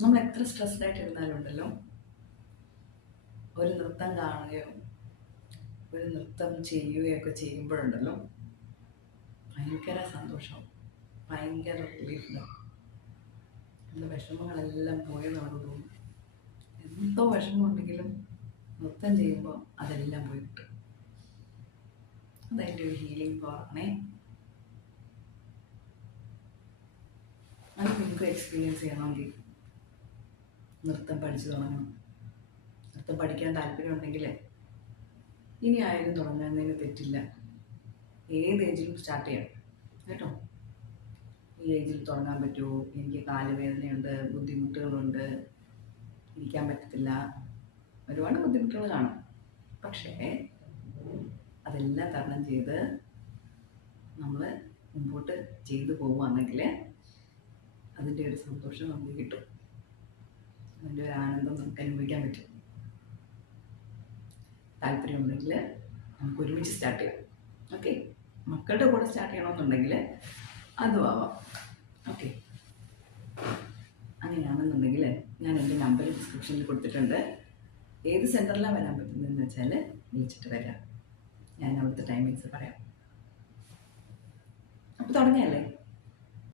നമ്മൾ എത്ര സ്ട്രെസ്ഡ് ആയിട്ട് ഇരുന്നാലും ഉണ്ടല്ലോ, ഒരു നൃത്തം കാണുകയോ ഒരു നൃത്തം ചെയ്യുകയൊക്കെ ചെയ്യുമ്പോഴുണ്ടല്ലോ ഭയങ്കര സന്തോഷം, ഭയങ്കര റിലീഫ്. നമ്മുടെ വിഷമങ്ങളെല്ലാം പോയെന്നാണ് തോന്നുന്നു. എന്തോ വിഷമമുണ്ടെങ്കിലും നൃത്തം ചെയ്യുമ്പോൾ അതെല്ലാം പോയി കിട്ടും. അതതിൻ്റെ ഒരു ഹീലിംഗ് പവറാണേ. അത് നിങ്ങൾക്ക് എക്സ്പീരിയൻസ് ചെയ്യണമെങ്കിൽ നൃത്തം പഠിച്ചു തുടങ്ങണം. നൃത്തം പഠിക്കാൻ താല്പര്യമുണ്ടെങ്കിൽ ഇനി ആയാലും തുടങ്ങുന്നതിന് തെറ്റില്ല. ഏത് ഏജിലും സ്റ്റാർട്ട് ചെയ്യാം കേട്ടോ. ഈ ഏജിൽ തുടങ്ങാൻ പറ്റുമോ? എനിക്ക് കാലുവേദനയുണ്ട്, ബുദ്ധിമുട്ടുകളുണ്ട്, ഇരിക്കാൻ പറ്റത്തില്ല, ഒരുപാട് ബുദ്ധിമുട്ടുകൾ കാണും. പക്ഷേ അതെല്ലാം തരണം ചെയ്ത് നമ്മൾ മുമ്പോട്ട് ചെയ്തു പോവുകയാണെങ്കിൽ അതിൻ്റെ ഒരു സന്തോഷം നമുക്ക് കിട്ടും. അതിൻ്റെ ഒരു ആനന്ദം നമുക്ക് അനുഭവിക്കാൻ പറ്റും. താല്പര്യമുണ്ടെങ്കിൽ നമുക്ക് ഒരുമിച്ച് സ്റ്റാർട്ട് ചെയ്യാം. ഓക്കെ, മക്കളുടെ കൂടെ സ്റ്റാർട്ട് ചെയ്യണമെന്നുണ്ടെങ്കിൽ അതും ആവാം. ഓക്കെ, അങ്ങനെയാണെന്നുണ്ടെങ്കിൽ ഞാൻ എൻ്റെ നമ്പർ ഡിസ്ക്രിപ്ഷനിൽ കൊടുത്തിട്ടുണ്ട്. ഏത് സെൻറ്ററിലാണ് വരാൻ പറ്റുന്നതെന്ന് വെച്ചാൽ വിളിച്ചിട്ട് വരാം. ഞാൻ അവിടുത്തെ ടൈമിങ്സ് പറയാം. അപ്പോൾ തുടങ്ങിയല്ലേ?